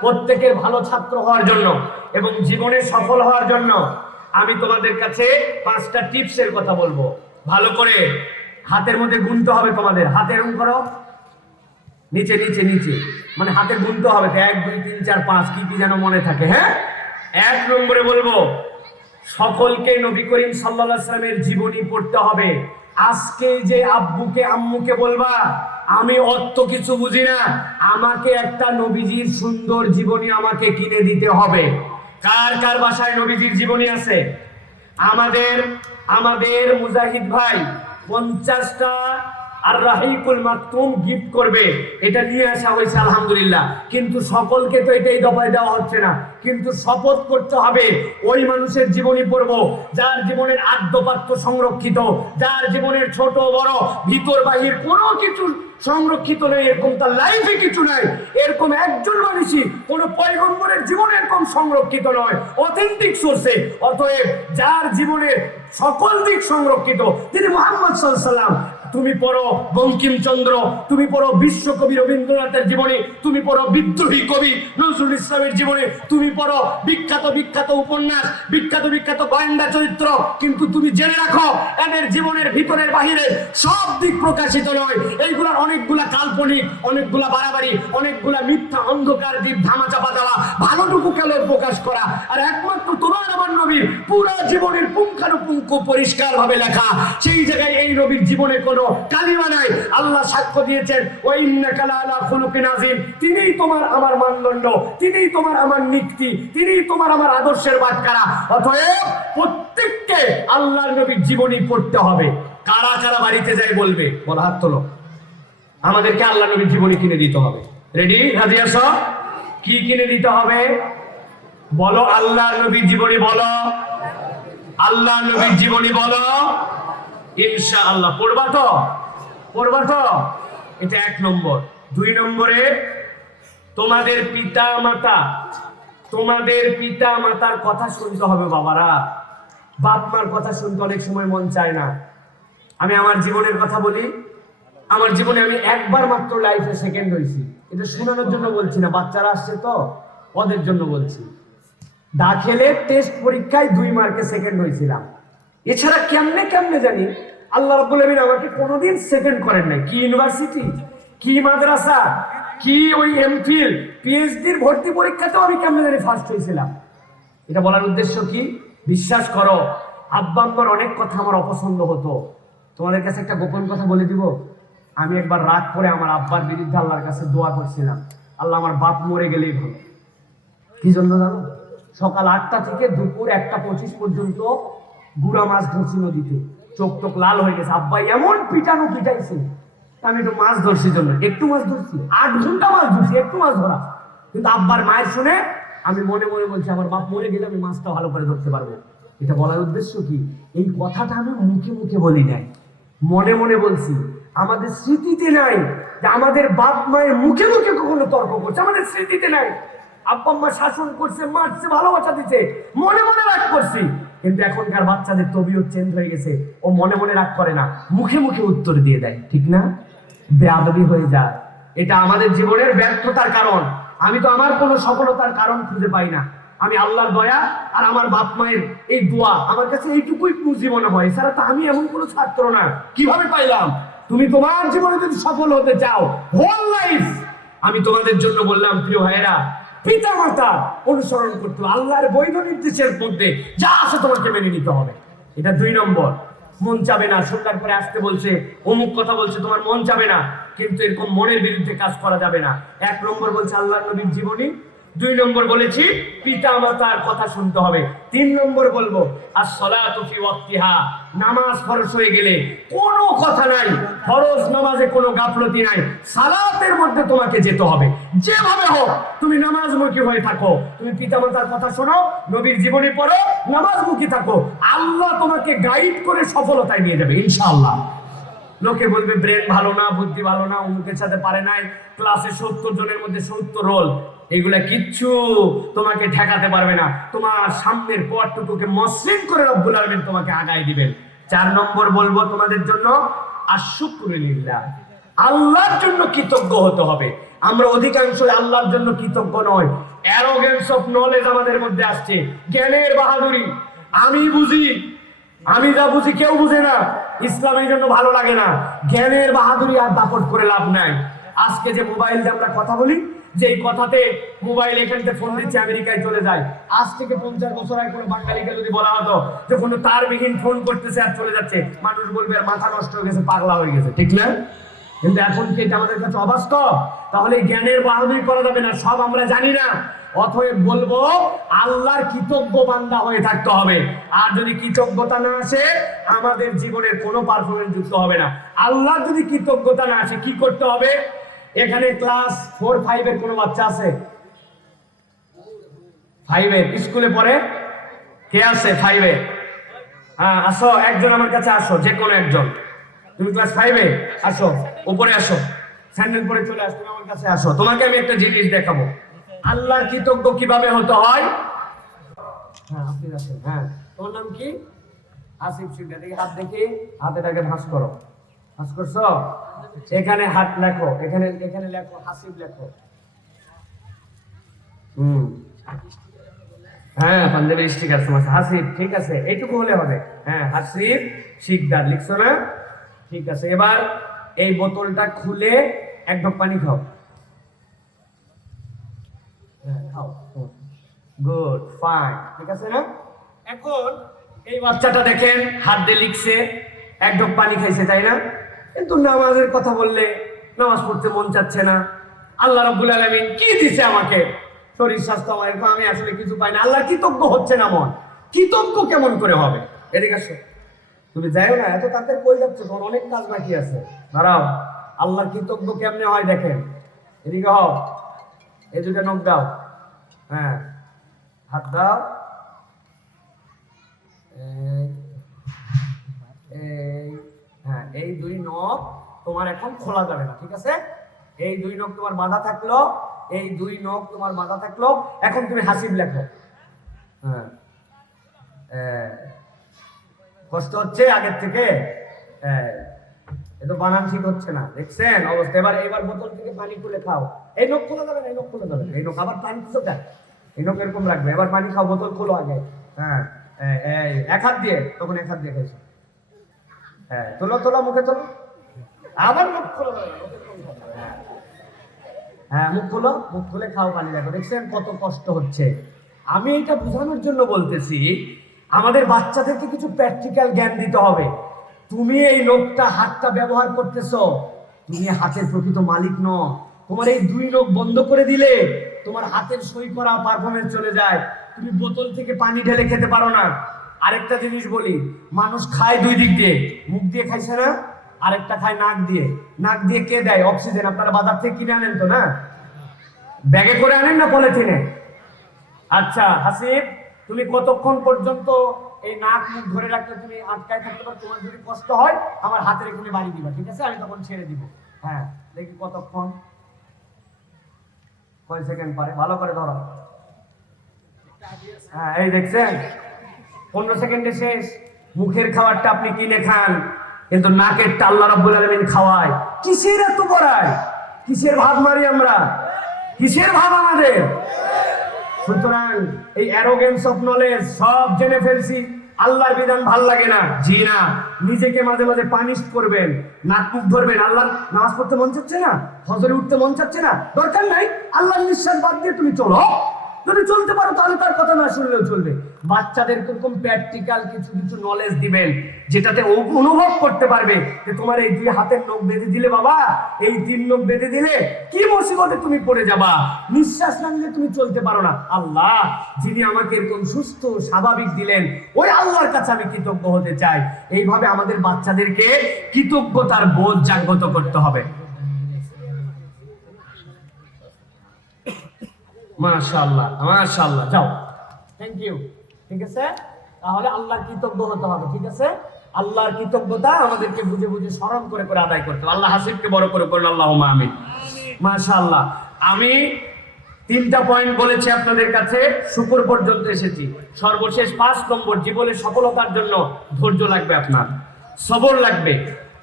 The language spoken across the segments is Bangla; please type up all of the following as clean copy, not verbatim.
প্রত্যেকের ভালো ছাত্র হওয়ার জন্য এবং জীবনে সফল হওয়ার জন্য আমি তোমাদের কাছে 5টা টিপসের কথা বলবো। ভালো করে হাতের মধ্যে গুনতে হবে, তোমাদের হাতে এরকম করো, নিচে নিচে নিচে, মানে হাতে গুনতে হবে 1 2 3 4 5 কি কি যেন মনে থাকে। হ্যাঁ, 1 নম্বরে বলবো সকলকে নবী করিম সাল্লাল্লাহু আলাইহি ওয়াসাল্লামের জীবনী পড়তে হবে। আজকে যে আব্বুকে আম্মুকে বলবা আমি অত কিছু বুঝি না, আমাকে একটা নবীজির সুন্দর জীবনী আমাকে কিনে দিতে হবে। কার কার বাসায় নবীজির জীবনী আছে? আমাদের মুজাহিদ ভাই 50টা আর রাহিকুল মাকতুম গিফট করবে, এটা নিয়ে আসা হয়েছে আলহামদুলিল্লাহ। কিন্তু সকলকে তো এটাই দফায় দেওয়া হচ্ছে না, কিন্তু শপথ করতে হবে ওই মানুষের জীবনী পড়বো যার জীবনের আদ্যপাত্য সংরক্ষিত, যার জীবনের ছোট বড় ভিতর বাহির কোনো কিছু সংরক্ষিত নেই, এরকম তার লাইফে কিছু নাই। এরকম একজন মানুষই কোন পয়গম্বরের জীবনে এরকম সংরক্ষিত নয় অথেন্টিক সোর্সে। অতএব যার জীবনের সকল দিক সংরক্ষিত তিনি মুহাম্মদ সাল্লাল্লাহু আলাইহি ওয়াসাল্লাম। তুমি পড়ো বঙ্কিমচন্দ্র, তুমি পড়ো বিশ্বকবি রবীন্দ্রনাথের জীবনী, তুমি পড়ো বিদ্রোহী কবি নজরুল ইসলামের জীবনী, তুমি পড়ো বিখ্যাত বিখ্যাত উপন্যাস, বিখ্যাত বিখ্যাত গোয়েন্দা চরিত্র, কিন্তু তুমি জেনে রাখো এদের জীবনের ভিতরের বাহিরে সব দিক প্রকাশিত নয়। এইগুলার অনেকগুলা কাল্পনিক, অনেকগুলা বাড়াবাড়ি, অনেকগুলা মিথ্যা অন্ধকার দ্বীপ ধামাচাপা দেওয়া, ভালোটুকু কেন প্রকাশ করা। আর একমাত্র তোমার আমার নবীর পুরো জীবনের পুঙ্খানুপুঙ্খ পরিষ্কার ভাবে লেখা, সেই জায়গায় এই নবীর জীবনে কোনো কালিমা নাই। আল্লাহ সাক্ষ্য দিয়েছেন ওয়া ইন্নাকা লাআলা খুলুকিন আযীম, তিনিই তোমার আমার মানদণ্ড, তিনিই তোমার আমার নীতি, তিনিই তোমার আমার আদর্শের বাটখারা। অতএব প্রত্যেককে আল্লাহর নবীর জীবনী পড়তে হবে। কারা কারা বাড়িতে যায় বলবে, বলা হাত তোলো। আমাদেরকে আল্লাহ নবীর জীবনী কিনে দিতে হবে। রেডি? রাজি আছো? কি কিনে দিতে হবে বলো? আল্লাহর নবীর জীবনী বলো, আল্লাহর নবীর জীবনী বলো। ইনশাআল্লাহ পড়বা তো? পড়বা তো? এটা 1 নম্বর। 2 নম্বরে তোমাদের পিতা মাতার কথা শুনতে হবে। বাবারা, বাপ মার কথা শুনতে অনেক সময় মন চায় না। আমি আমার জীবনের কথা বলি। আমার জীবনে আমি একবার মাত্র লাইফে সেকেন্ড হয়েছি। এটা শোনানোর জন্য বলছি না, বাচ্চারা আসছে তো ওদের জন্য বলছি। দাখিলের টেস্ট পরীক্ষায় 2 মার্কে সেকেন্ড হয়েছিলাম। এছাড়া কেমনে জানি আল্লাহ রাব্বুল আলামিন আমাকে কোনোদিন সেকেন্ড করেন নাই। কি ইউনিভার্সিটি, কি মাদ্রাসা, কি ওই এমফিল পিএইচডির ভর্তি পরীক্ষাতেও আমি কেমনে জানি ফার্স্ট হয়েছিলাম। এটা বলার উদ্দেশ্য কি? বিশ্বাস করো আব্বা আম্মার অনেক কথা আমার অপছন্দ হতো। তোমাদের কাছে একটা গোপন কথা বলে দিব। আমি একবার রাত করে আমার আব্বার বিরুদ্ধে আল্লাহর কাছে দোয়া করছিলাম, আল্লাহ আমার বাপ মরে গেলেই ভালো। কি জন্য জানো? সকাল 8টা থেকে দুপুর 1টা 25 পর্যন্ত গুড়া মাছ ধরছি নদীতে, চোখ টোক লাল হয়ে গেছে। আব্বা এমন পিটাইছে, আমি একটু মাছ ধরছি জন্য একটু মাছ ধরছি, 8 ঘন্টা মাছ ধরছি, একটু মাছ ধরা। কিন্তু আব্বার মায়ের শুনে আমি মনে মনে বলছি আমার বাপ মরে গেলে আমি মাছটা ভালো করে ধরতে পারবো। এটা বলার উদ্দেশ্য কি? এই কথাটা আমি মুখে মুখে বলি নাই, মনে মনে বলছি। আমাদের স্মৃতিতে নাই যে আমাদের বাপ মায়ের মুখে মুখে কখনো তর্ক করছে, আমাদের স্মৃতিতে নাই। আব্বা আম্মা শাসন করছে, মারছে, ভালোবাসা দিচ্ছে, মনে মনে রাগ করছি। কিন্তু এখনকার বাচ্চাদের তবিয়ত চেঞ্জ হয়ে গেছে, ও মনে মনে রাগ করে না, মুখে মুখে উত্তর দিয়ে দেয়। ঠিক না? বেয়াদবি হয়ে যায়। এটা আমাদের জীবনের ব্যর্থতার কারণ। আমি তো আমার কোনো সফলতার কারণ খুঁজে পাই না। আমি আল্লাহর দয়া আর আমার বাপ মায়ের এই দোয়া আমার কাছে এইটুকুই পুঁজি মনে হয়। এছাড়া তো আমি এমন কোনো ছাত্র না। কিভাবে পাইলাম? তুমি তোমার জীবনে যদি সফল হতে চাও হোল লাইফ, আমি তোমাদের জন্য বললাম প্রিয় ভাইয়েরা, পিতা মাতা অনুসরণ করতে হবে। আল্লাহর বৈধ নির্দেশের মধ্যে যা আছে তোমাকে মেনে নিতে হবে। এটা 2 নম্বর। মন চাবে না, সন্ধ্যার পরে আসতে বলছে, অমুক কথা বলছে, তোমার মন চাবে না, কিন্তু এরকম মনের বিরুদ্ধে কাজ করা যাবে না। 1 নম্বর বলছে আল্লাহর নবীর জীবনী, 2 নম্বর বলেছি পিতা মাতার কথা শুনতে হবে। 3 নম্বর বলবো as-salatu fi waqtiha, নামাজ ফরজ হয়ে গেলে কোনো কথা নাই, ফরজ নামাজে কোনো গাফলতি নাই। সালাতের মধ্যে তোমাকে যেতে হবে। যেভাবে হোক তুমি নামাজমুখী হয়ে থাকো, তুমি পিতা মাতার কথা শোনো, নবীর জীবনী পড়ো, নামাজমুখী থাকো, আল্লাহ তোমাকে গাইড করে সফলতায় নিয়ে যাবে ইনশাআল্লাহ। লোকে বলবে ব্রেন ভালো না, বুদ্ধি ভালো না, অমুকের সাথে পারে নাই, ক্লাসে 70 জনের মধ্যে 70 রোল, এগুলা কিচ্ছু তোমাকে ঠেকাতে পারবে না। তোমার সামনের পথটুকুকে মসৃণ করে রব্বুল আলামিন তোমাকে আগায় দিবেন। 4 নম্বর বলবো তোমাদের জন্য আশ-শুকরু লিল্লাহ, আল্লাহর জন্য কৃতজ্ঞ হতে হবে। আমরা অধিকাংশ আল্লাহর জন্য কৃতজ্ঞ নয়। অ্যারোগেন্স অফ নলেজ আমাদের মধ্যে আসছে, জ্ঞানের বাহাদুরি। আমি বুঝি, আমি যা বুঝি কেউ বুঝে না। ইসলামের জন্য ভালো লাগে না। জ্ঞানের বাহাদুরি আর দাপট করে লাভ নাই। আজকে যে মোবাইল দিয়ে আমরা কথা বলি, যে কথাতে মোবাইল এখান থেকে ফোন দিচ্ছে আমেরিকায় চলে যায়, আজ থেকে 50 বছর আগে কোনো বাঙালিকে যদি বলা হতো যে কোনো তারবিহীন ফোন করতেছে আর চলে যাচ্ছে, মানুষ বলবে আর মাথা নষ্ট হয়ে গেছে, পাগলা হয়ে গেছে, ঠিক না? কিন্তু এখন কি এটা আমাদের কাছে অবাস্তব? তাহলে জ্ঞানের বাহাদুরি করা যাবে না, সব আমরা জানি না। অতএব বলবো আল্লাহর কৃতজ্ঞ বান্দা হয়ে থাকতে হবে। আর যদি কৃতজ্ঞতা না আসে, আমাদের জীবনের কোনো পারফরমেন্স যুক্ত হবে না। আল্লাহ যদি কৃতজ্ঞতা না আসে, কি করতে হবে? এখানে ক্লাস 4-5 এর কোনো বাচ্চা আছে? 5 এর স্কুলে পড়ে কে আছে 5 এ? হ্যাঁ আসো, একজন আমার কাছে আসো, যে কোনো একজন। তুমি ক্লাস 5 এ, আসো উপরে আসো, স্যান্ডেল পরে চলে আসো, তুমি আমার কাছে আসো। তোমাকে আমি একটা জিনিস দেখাবো, আল্লাহর কৃতজ্ঞ কিভাবে হতে হয়। হ্যাঁ আপনি আছেন, হ্যাঁ তোমার নাম কি? আসিফ শিকদার। দেখি হাত, দেখি হাতেটাকে ভাঁজ করো। ভাঁজ করছো? এখানে হাত লেখো, এখানে এখানে লেখো হাসিব লেখো। হ্যাঁ পাঞ্জাবি স্টিকার সমস্যা, হাসিব ঠিক আছে, এইটুকু হলে হবে। হ্যাঁ হাসিব শিকদার লিখছো না? ঠিক আছে, এবার এই বোতলটা খুলে এক ঢোক পানি খাও। গুড, ফাইন, ঠিক আছে না? এখন এই বাচ্চাটা দেখেন হাত দিয়ে লিখছে, এক ঢোক পানি খাইছে, তাই না? কিন্তু নামাজের কথা বললে নামাজ পড়তে মন চাচ্ছে না। আল্লাহ রাব্বুল আলামিন কি দিছে আমাকে? শরীর স্বাস্থ্য আমার, আমি আসলে কিছু পাই না। আল্লাহ কৃতজ্ঞ হচ্ছে না মন। কৃতজ্ঞ কেমন করে হবে? এদিকে আসো, তুমি যাইও না, এত তাড়াতাড়ি কই যাচ্ছ? তোমার অনেক কাজ বাকি আছে, দাঁড়াও। আল্লাহর কৃতজ্ঞ কেমনে হয় দেখেন। এদিকে হও, এই দুইটা নখ দাও, হ্যাঁ হাত দাও, হ্যাঁ এই দুই নখ তোমার এখন খোলা যাবে না, ঠিক আছে? এই দুই নখ তোমার বাঁধা থাকলো, এই দুই নখ তোমার বাঁধা থাকলো। এখন তুমি হাসিব লেখো। হ্যাঁ কষ্ট হচ্ছে আগের থেকে? এটা বানান ঠিক হচ্ছে না, দেখছেন অবস্থা? এবার বোতল থেকে পানি খুলে খাও। এই নখ খোলা যাবে না, এই নখ খোলা যাবে না, এই নখ আবার পানি খুঁজো দেখ, এই নখ এরকম রাখবে। এবার পানি খাও, বোতল খোলো আগে। হ্যাঁ এক হাত দিয়ে, তখন এক হাত দিয়ে খাইছো। হ্যাঁ তোলো তোলো, মুখে তোলো, আবার মুখ খোলো। হ্যাঁ মুখ খোলো, মুখ খুলে খাও, পানি দেখো। দেখছেন কত কষ্ট হচ্ছে? আমি এটা বোঝানোর জন্য বলতেছি, আমাদের বাচ্চাদেরকে কিছু প্র্যাকটিক্যাল জ্ঞান দিতে হবে। তুমি এই নখটা, হাতটা ব্যবহার করতেছো, তুমি হাতের প্রকৃত মালিক নও। তোমার এই দুই নখ বন্ধ করে দিলে তোমার হাতের সই করা পারফরমেন্স চলে যায়। তুমি বোতল থেকে পানি ঢেলে খেতে পারো না। আরেকটা জিনিস বলি, মানুষ খায় দুই দিক দিয়ে, মুখ দিয়ে খাইছে না, আরেকটা খায় নাক দিয়ে। নাক দিয়ে কে দেয়? অক্সিজেন। আপনারা বাজার থেকে কিনে আনেন তো না? ব্যাগে করে আনেন না পলিথিনে? আচ্ছা হাসিব, তুমি কতক্ষণ পর্যন্ত এই নাক মুখ ধরে রাখলে তুমি আটকায় থাকতে পারো? তোমার যদি কষ্ট হয় আমার হাতের এখানে বাড়ি দিবা, ঠিক আছে? আমি তখন ছেড়ে দিব। হ্যাঁ দেখি কতক্ষণ, কয় সেকেন্ড পারে, ভালো করে ধরো। হ্যাঁ এই দেখছেন 15 সেকেন্ডে শেষ। মুখের খাবারটা আপনি কিনে খান, কিন্তু নাকেরটা আল্লাহ রাব্বুল আলামিন খাওয়ায়। কিসের এত বড়াই? কিসের ভাব মারি আমরা? কিসের ভাব আমাদের? সুতরাং এই অ্যারোগেন্স অফ নলেজ সব জেনে ফেলছি, আল্লাহর বিধান ভাল লাগে না, জি না। নিজেকে মাঝে মাঝে পানিশ করবেন, নাক মুখ ধরবেন। আল্লাহর নামাজ পড়তে মন চাচ্ছে না, ফজরে উঠতে মন চাচ্ছে না, দরকার নাই, আল্লাহর নিঃশ্বাস বাদ দিয়ে তুমি চলো। যদি চলতে পারো তাহলে তার কথা না শুনলেও চলবে। বাচ্চাদের এরকম প্র্যাকটিক্যাল কিছু কিছু নলেজ দিবেন, যেটাতে অনুভব করতে পারবে যে তোমার এই দুই হাতের নখ বেঁধে দিলে বাবা, এই 3 নখ বেঁধে দিলে কি মুসিবতে তুমি পড়ে যাবা। নিঃশ্বাস না নিলে তুমি চলতে পারো না। আল্লাহ যিনি আমাকে এরকম সুস্থ স্বাভাবিক দিলেন, ওই আল্লাহর কাছে আমি কৃতজ্ঞ হতে চাই। এইভাবে আমাদের বাচ্চাদেরকে কৃতজ্ঞতার বোধ জাগ্রত করতে হবে। মাশাআল্লাহ মাশাআল্লাহ, যাও, থ্যাংক ইউ, ঠিক আছে? তাহলে আল্লাহর কৃতজ্ঞ হতে হবে, ঠিক আছে? আল্লাহর কৃতজ্ঞতা আমাদেরকে বুঝে বুঝে স্মরণ করে করে আদায় করতে হবে। আল্লাহ হাসিবকে বড় করে করুন, আল্লাহুম্মা আমিন। মাশাআল্লাহ, আমি 3টা পয়েন্ট বলেছি আপনাদের কাছে, শুকর পর্যন্ত এসেছি। সর্বশেষ 5 নম্বর, জীবনে সফলতার জন্য ধৈর্য লাগবে, আপনার সবর লাগবে।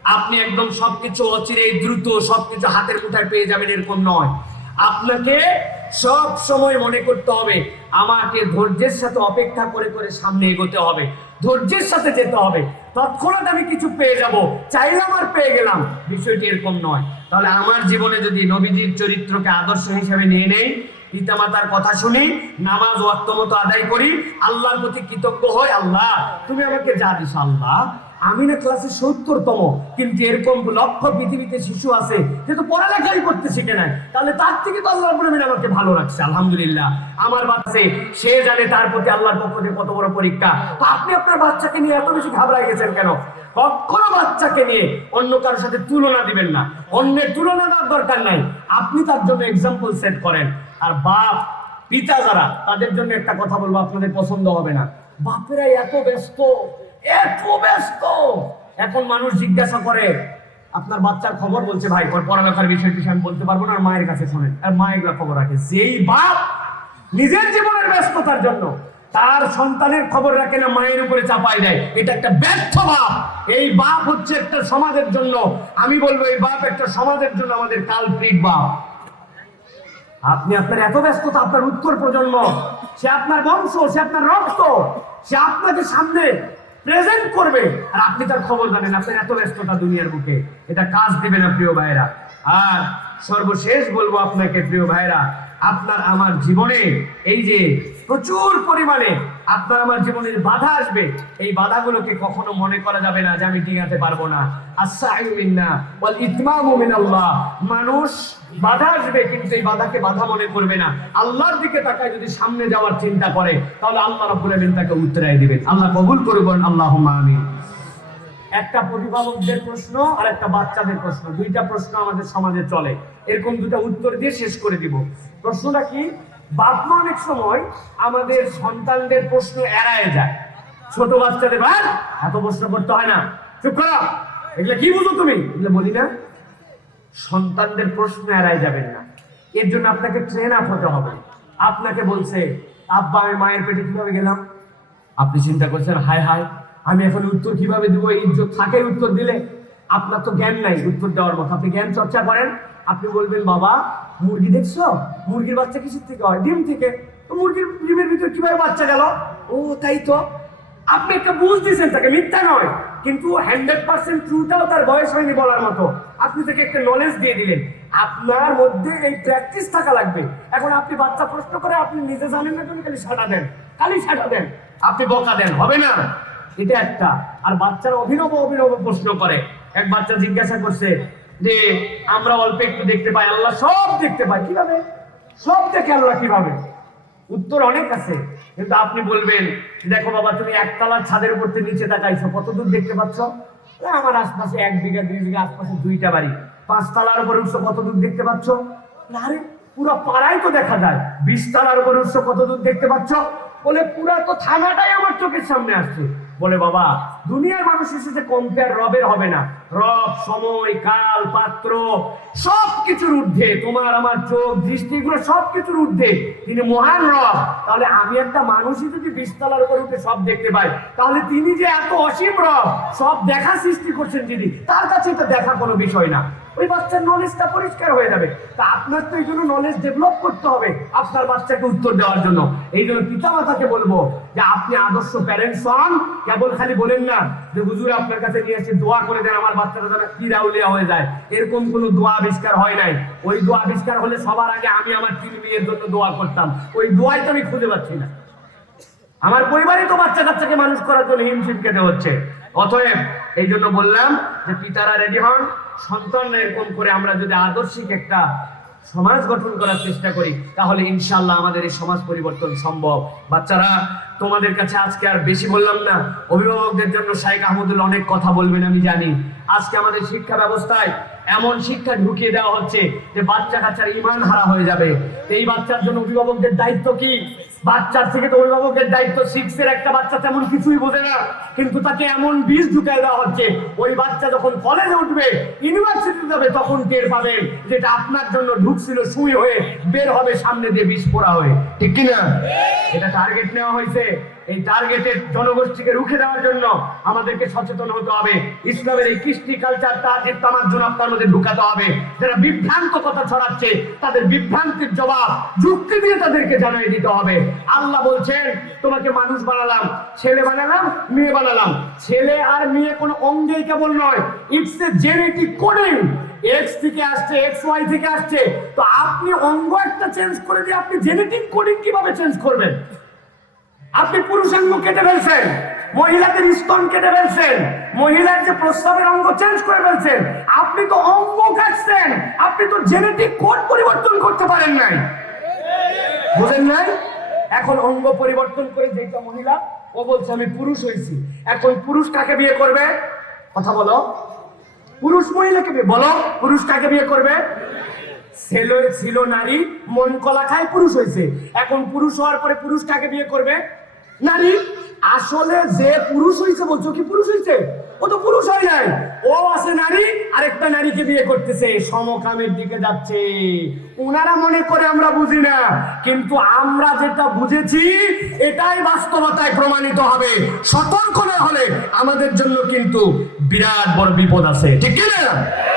আপনি একদম সবকিছু অচিরেই দ্রুত সবকিছু হাতের মুঠায় পেয়ে যাবেন এরকম নয়। আপনাকে সব সময় মনে করতে হবে আমাকে ধৈর্যের সাথে অপেক্ষা করে করে সামনে এগোতে হবে, ধৈর্যের সাথে যেতে হবে। তৎক্ষণাৎ আমি কিছু পেয়ে যাব, চাইলাম আর পেয়ে গেলাম, বিষয়টি এরকম নয়। তাহলে আমার জীবনে যদি নবীজির চরিত্রকে আদর্শ হিসেবে নিয়ে নেই, পিতামাতার কথা শুনি, নামাজ ওয়াক্ত মতো আদায় করি, আল্লাহর প্রতি কৃতজ্ঞ হই, আল্লাহ তুমি আমাকে যা দিস, আল্লাহ আমি না ক্লাসে 70তম, কিন্তু এরকম লক্ষ পৃথিবীতে শিশু আছে যে তো পড়ালেখাই করতে শিখে নাই, তাহলে তার থেকে তো আল্লাহ রাব্বুল আমিন আমাকে ভালো রাখছে, আলহামদুলিল্লাহ। আমার বাচ্চা সে জানে তার প্রতি আল্লাহর পক্ষ থেকে কত বড় পরীক্ষা। তো আপনি আপনার বাচ্চাকে নিয়ে এত বেশি ঘাবড়ায় গেছেন কেন? কখনো বাচ্চাকে নিয়ে অন্য কারোর সাথে তুলনা দিবেন না, অন্যের তুলনা দেওয়ার দরকার নাই, আপনি তার জন্য এক্সাম্পল সেট করেন। আর বাপ পিতা যারা, তাদের জন্য একটা কথা বলবো, আপনাদের পছন্দ হবে না, বাপেরা এত ব্যস্ত, এত ব্যস্ত। এখন মানুষ জিজ্ঞাসা করে আপনার বাচ্চার খবর, বলছে ভাই পড়ালেখার বিষয়টি আমি বলতে পারবো না, আর মায়ের কাছে শোনেন। আর মা এগুলা খবর রাখে। যেই বাপ নিজের জীবনের ব্যস্ততার জন্য তার সন্তানের খবর রাখে না, মায়ের উপরে চাপাই দেয়, এটা একটা ব্যর্থ বাপ। এই বাপ হচ্ছে একটা সমাজের জন্য, আমি বলবো এই বাপ একটা সমাজের জন্য আমাদের কালপ্রিট বাপ। আপনি আপনার এত ব্যস্ততা, আপনার উত্তর প্রজন্ম, সে আপনার বংশ, সে আপনার রক্ত, সে আপনাকে সামনে প্রেজেন্ট করবে, আর আপনি তার খবর জানেন। আপনার এত ব্যস্ততা দুনিয়ার বুকে, এটা কাজ দেবে না প্রিয় ভাইরা। আর সর্বশেষ বলবো আপনাকে প্রিয় ভাইরা, আপনার আমার জীবনে এই যে প্রচুর পরিমাণে আপনার আমার জীবনের বাধা আসবে, এই বাধাগুলোকে কখনো মনে করা যাবে না যে আমি টিকাতে পারবো না। আস-সা'য়ু মিন্না ওয়াল ইতমামু মিনাল্লাহ। মানুষ বাধা আসবে, কিন্তু এই বাধাকে বাধা মনে করবে না, আল্লাহর দিকে তাকায় যদি সামনে যাওয়ার চিন্তা করে, তাহলে আল্লাহ রাব্বুল আমিন তাকে উত্তরাই দিবেন। আল্লাহ কবুল করুন, আল্লাহুম্মা আমিন। একটা অভিভাবকদের প্রশ্ন আর একটা বাচ্চাদের প্রশ্ন, দুইটা প্রশ্ন আমাদের সমাজে চলে, এরকম দুটা উত্তর দিয়ে শেষ করে দিব। প্রশ্নটা কি? বাপ মা অনেক সময় আমাদের সন্তানদের প্রশ্ন এড়ায় যায়। ছোট বাচ্চাদের ভাই এত প্রশ্ন করতে হয় না, চুপ করো, এগুলো কি বুঝো তুমি, এগুলো বলি না। সন্তানদের প্রশ্ন এড়ায় যাবেন না, এর জন্য আপনাকে ট্রেন আপ হতে হবে। আপনাকে বলছে আব্বা আমি মায়ের পেটে কিভাবে গেলাম, আপনি চিন্তা করছেন হায় হায় আমি এখন উত্তর কিভাবে দিব, এই ইজ্জত থাকে উত্তর দিলে। আপনার তো জ্ঞান নাই উত্তর দেওয়ার মতো, আপনি জ্ঞান চর্চা করেন। আপনি বলবেন বাবা মুরগি দেখছো, মুরগির বাচ্চা কিসের থেকে হয়? ডিম থেকে। তো মুরগির ডিমের ভিতরে কিভাবে বাচ্চা গেল? ও তাই তো। আপনি একটা বুঝ দিয়েছেন তাকে, মিথ্যা নয়, কিন্তু 100% ট্রুটাও তার বয়স হয়নি বলার মতো, আপনি তাকে একটা নলেজ দিয়ে দিলেন। আপনার মধ্যে এই প্র্যাকটিস থাকা লাগবে। এখন আপনি বাচ্চা প্রশ্ন করে আপনি নিজে জানেন না, তুমি খালি সাটা দেন, খালি সাটা দেন, আপনি বকা দেন, হবে না। এটা একটা। আর বাচ্চারা অভিনব অভিনব প্রশ্ন করে। এক বাচ্চা জিজ্ঞাসা করছে যে আমরা অল্প একটু দেখতে পাই, আল্লাহ সব দেখতে পাই, কিভাবে সব দেখে আল্লাহ কিভাবে? উত্তর অনেক আছে, কিন্তু আপনি বলবেন দেখো বাবা তুমি একতলার ছাদের উপর থেকে নিচে তাকাইছো, কত দূর দেখতে পাচ্ছ? আমার আশপাশে 1 বিঘা 2 বিঘা আশপাশে 2টা বাড়ি, 5 তলার উপরে উঠছো, কত দূর দেখতে পাচ্ছ? আরে পুরো পাড়ায় তো দেখা যায়। 20 তলার উপরে উঠছো, কত দূর দেখতে পাচ্ছ? বলে পুরা তো থানাটাই আমার চোখের সামনে আসছে। বলে বাবা দুনিয়ার মানুষ এসেছে, কম্পেয়ার রবের হবে না। রব সময় কাল পাত্র সবকিছুর ঊর্ধ্বে, তোমার আমার চোখ দৃষ্টি এগুলো সবকিছুর ঊর্ধ্বে, তিনি মহান রব। তাহলে আমি একটা মানুষই যদি 20 তলার উপর উঠে সব দেখতে পাই, তাহলে তিনি যে এত অসীম রব, সব দেখা সৃষ্টি করছেন যিনি, তার কাছে এটা দেখা কোনো বিষয় না। ওই বাচ্চার নলেজটা পরিষ্কার হয়ে যাবে। তা আপনার তো এই জন্য নলেজ ডেভেলপ করতে হবে আপনার বাচ্চাকে উত্তর দেওয়ার জন্য। এই জন্য পিতা মাতাকে বলবো যে আপনি আদর্শ প্যারেন্টস হন। কেবল খালি বলেন না যে হুজুর আপনার কাছে নিয়ে এসে দোয়া করে দেন আমার বাচ্চাটা যেন কিরাউলিয়া হয়ে যায়, এরকম কোনো দোয়া আবিষ্কার হয় নাই। ওই দোয়া আবিষ্কার হলে সবার আগে আমি আমার 3 মেয়ের জন্য দোয়া করতাম, ওই দোয়াই তো আমি খুঁজে পাচ্ছি না। আমার পরিবারে তো বাচ্চা কাচ্চাকে মানুষ করার জন্য হিমশিম খেতে হচ্ছে। অতএব এই জন্য বললাম যে পিতারা রেডি হন, সন্তানরা এরকম করে আমরা যদি আদর্শিক একটা সমাজ গঠন করার চেষ্টা করি, তাহলে ইনশাআল্লাহ আমাদের এই সমাজ পরিবর্তন সম্ভব। বাচ্চারা তোমাদের কাছে আজকে আর বেশি বললাম না, অভিভাবকদের জন্য শাইখ আহমদুল অনেক কথা বলবেন আমি জানি। আজকে আমাদের শিক্ষা ব্যবস্থায় এমন শিক্ষা ঢুকিয়ে দেওয়া হচ্ছে যে বাচ্চা কাচ্চার ঈমান হারা হয়ে যাবে। এই বাচ্চার জন্য অভিভাবকদের দায়িত্ব কি? বাচ্চার থেকে তো অভিভাবকের দায়িত্ব। 6 এর একটা বাচ্চা তেমন কিছুই বোঝে না, কিন্তু তাকে এমন বীজ ঢুকাই দেওয়া হচ্ছে, ওই বাচ্চা যখন কলেজে উঠবে, ইউনিভার্সিটিতে যাবে, তখন টের পাবেন যেটা আপনার জন্য ঢুকছিল সুই হয়ে, বের হবে সামনে দিয়ে বিষ পোড়া হয়ে। ঠিক কিনা? এটা টার্গেট নেওয়া হয়েছে। এই টার্গেটের জনগোষ্ঠীকে রুখে দেওয়ার জন্য আমাদেরকে সচেতন হতে হবে। ইসলামের এই কৃষ্টি কালচার তাজিব তামাজ্জুন আপনার মধ্যে ঢুকাতে হবে। যারা বিভ্রান্ত কথা ছড়াচ্ছে তাদের বিভ্রান্তির জবাব যুক্তি দিয়ে তাদেরকে জানিয়ে দিতে হবে। আল্লাহ বলছেন তোমাকে মানুষ বানালাম, ছেলে বানালাম, মেয়ে বানালাম। ছেলে আর মেয়ে কোনো অঙ্গেই কেবল নয়, it's a genetic coding. X থেকে আসছে, এক্স ওয়াই থেকে আসছে। তো আপনি অঙ্গ একটা চেঞ্জ করে দিয়ে আপনি জেনেটিক কোডিং কিভাবে চেঞ্জ করবেন? আপনি পুরুষাঙ্গ কেটে ফেলছেন, মহিলাদের স্তন কেটে ফেলছেন, মহিলার যে প্রস্রাবের অঙ্গ চেঞ্জ করে ফেলছেন। আপনি তো অঙ্গ কাটছেন, আপনি তো জেনেটিক কোড পরিবর্তন করতে পারেন নাই। বুঝেন নাই? এখন অঙ্গ পরিবর্তন করে যেটা মহিলা, ও বলছে আমি পুরুষ হয়েছি। এখন পুরুষ কাকে বিয়ে করবে? কথা বলো। পুরুষ মহিলাকে বিয়ে, বলো পুরুষ কাকে বিয়ে করবে? ছিল নারী, মন কলা খায়, পুরুষ হয়েছে। এখন পুরুষ হওয়ার পরে পুরুষ কাকে বিয়ে করবে? নারী। আসলে যে পুরুষ হয়েছে বলছো কি পুরুষ হয়েছে? ও তো পুরুষ হয় নাই, ও আছে নারী, আরেকটা নারীকে বিয়ে করতেছে, সমকামের দিকে যাচ্ছে। ওনারা মনে করে আমরা বুঝি না, কিন্তু আমরা যেটা বুঝেছি এটাই বাস্তবতায় প্রমাণিত হবে। সতর্ক না হলে আমাদের জন্য কিন্তু বিরাট বড় বিপদ আছে, ঠিক কিনা?